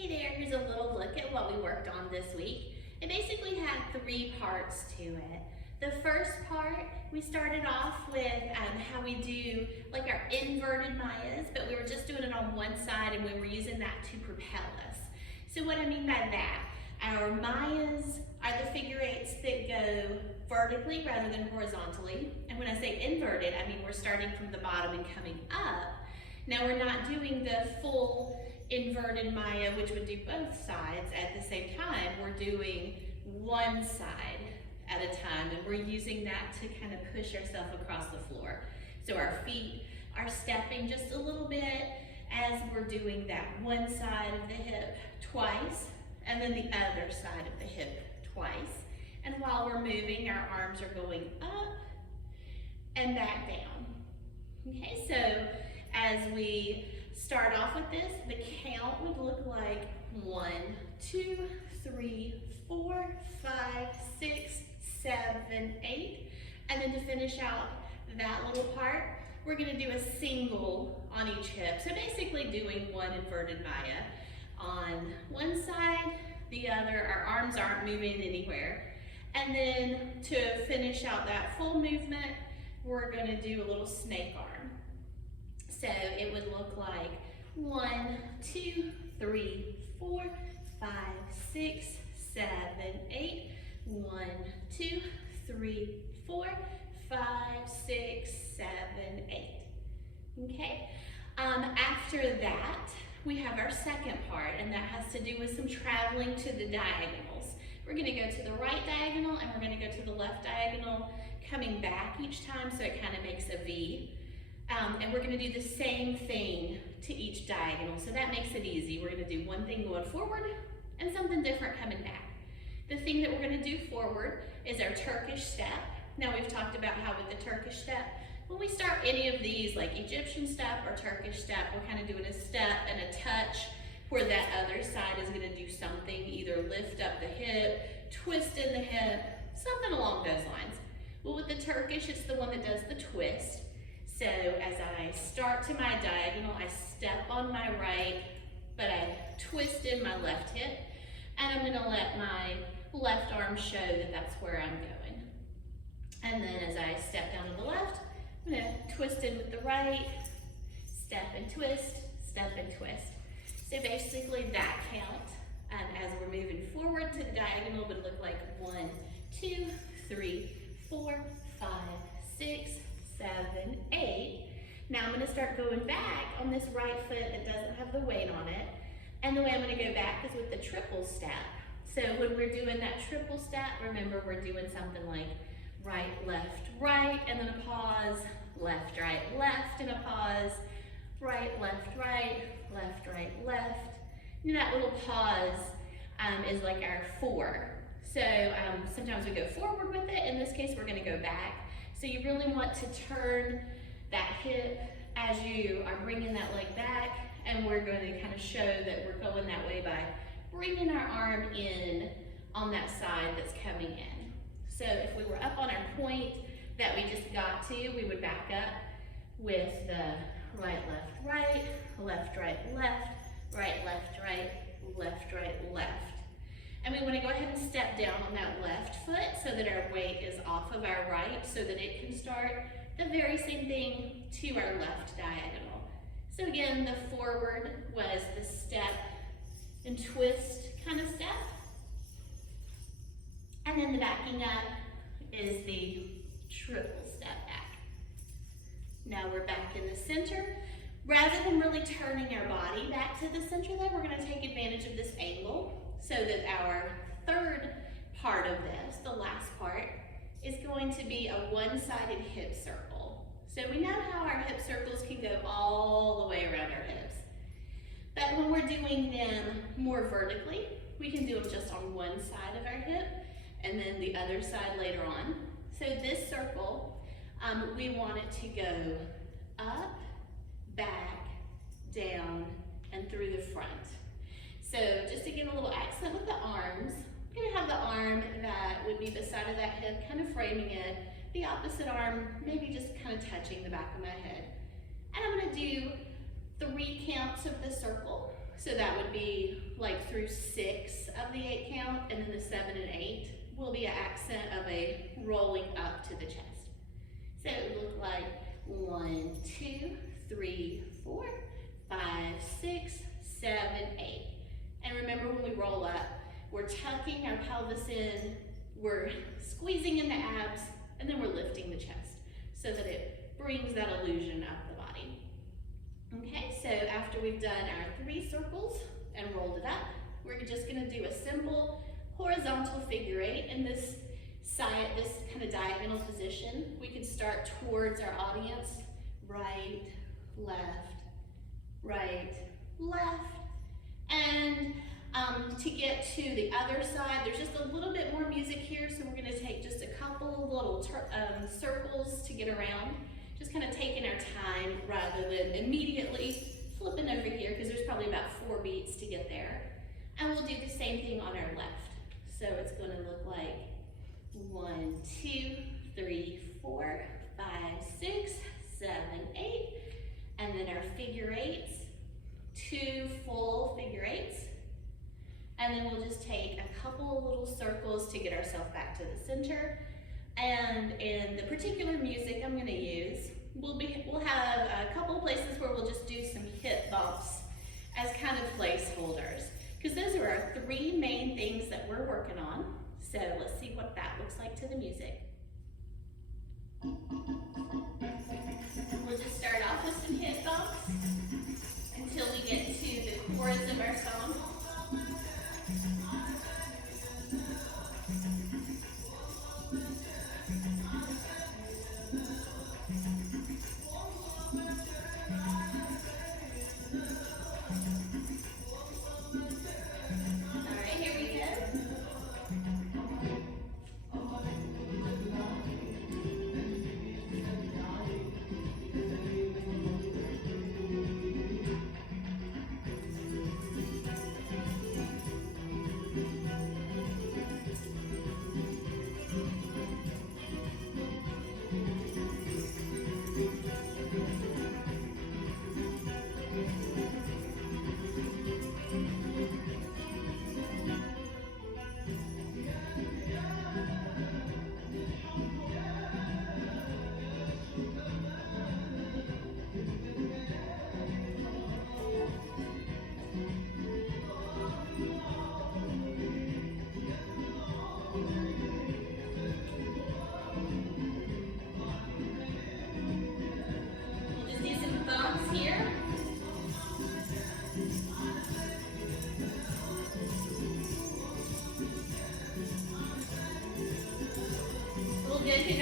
Hey there, here's a little look at what we worked on this week. It basically had 3 parts to it. The first part, we started off with how we do like our inverted Mayas, but we were just doing it on one side and we were using that to propel us. So what I mean by that, our Mayas are the figure eights that go vertically rather than horizontally. And when I say inverted, I mean we're starting from the bottom and coming up. Now we're not doing the full inverted Maya, which would do both sides at the same time. We're doing one side at a time, and we're using that to kind of push ourselves across the floor. So our feet are stepping just a little bit as we're doing that one side of the hip twice, and then the other side of the hip twice. And while we're moving, our arms are going up and back down. Okay, so as we start off with this, the count would look like 1, 2, 3, 4, 5, 6, 7, 8. And then to finish out that little part, we're gonna do a single on each hip. So basically doing one inverted Maya on one side, the other, our arms aren't moving anywhere. And then to finish out that full movement, we're gonna do a little snake arm. So it would look like 1, 2, 3, 4, 5, 6, 7, 8. 1, 2, 3, 4, 5, 6, 7, 8. Okay. After that, we have our second part, and that has to do with some traveling to the diagonals. We're going to go to the right diagonal, and we're going to go to the left diagonal, coming back each time, so it kind of makes a V. And we're going to do the same thing to each diagonal, so that makes it easy. We're going to do one thing going forward and something different coming back. The thing that we're going to do forward is our Turkish step. Now we've talked about how with the Turkish step, when we start any of these, like Egyptian step or Turkish step, we're kind of doing a step and a touch where that other side is going to do something, either lift up the hip, twist in the hip, something along those lines. Well, with the Turkish, it's the one that does the twist. So as I start to my diagonal, I step on my right, but I twist in my left hip, and I'm going to let my left arm show that that's where I'm going. And then as I step down to the left, I'm going to twist in with the right, step and twist, step and twist. So basically that count, as we're moving forward to the diagonal, would look like 1, 2, 3, 4, 5, 6, 7, 8. Now I'm going to start going back on this right foot that doesn't have the weight on it. And the way I'm going to go back is with the triple step. So when we're doing that triple step, remember we're doing something like right, left, and then a pause, left, left, and a pause, right, left, left. And that little pause is like our 4. So sometimes we go forward with it. In this case, we're going to go back. So you really want to turn that hip as you are bringing that leg back, and we're going to kind of show that we're going that way by bringing our arm in on that side that's coming in. So if we were up on our point that we just got to, we would back up with the right, left, left, right, left. And we want to go ahead and step down on that left foot so that our weight is off of our right, so that it can start the very same thing to our left diagonal. So again, the forward was the step and twist kind of step. And then the backing up is the triple step back. Now we're back in the center. Rather than really turning our body back to the center though, we're going to take advantage of this angle so that our third part of this, the last part, is going to be a one-sided hip circle. So we know how our hip circles can go all the way around our hips. But when we're doing them more vertically, we can do them just on one side of our hip and then the other side later on. So this circle, we want it to go up, back, down, and through the front. So just to give a little accent with the arms, I'm going to have the arm that would be beside of that hip, kind of framing it. The opposite arm, maybe just kind of touching the back of my head. And I'm going to do 3 counts of the circle. So that would be like through 6 of the 8 count, and then the 7 and 8 will be an accent of a rolling up to the chest. So it would look like 1, 2, 3, 4, 5, 6, 7, 8. And remember, when we roll up, we're tucking our pelvis in, we're squeezing in the abs, and then we're lifting the chest so that it brings that illusion up the body. Okay, so after we've done our 3 circles and rolled it up, we're just gonna do a simple horizontal figure 8 in this side, this kind of diagonal position. We can start towards our audience, right, left, and to get to the other side, there's just a little bit more music here, so we're gonna take just a couple little circles to get around, just kind of taking our time rather than immediately flipping over here, because there's probably about 4 beats to get there. And we'll do the same thing on our left. So it's gonna look like 1, 2, 3, 4, 5, 6, 7, 8, and then our figure 8s, 2 full figure 8s, and then we'll just take a couple of little circles to get ourselves back to the center. And in the particular music I'm gonna use, we'll have a couple of places where we'll just do some hip bumps as kind of placeholders, because those are our 3 main things that we're working on. So let's see what that looks like to the music. We'll just start off with some hip bumps until we get to the chorus of our song. Good,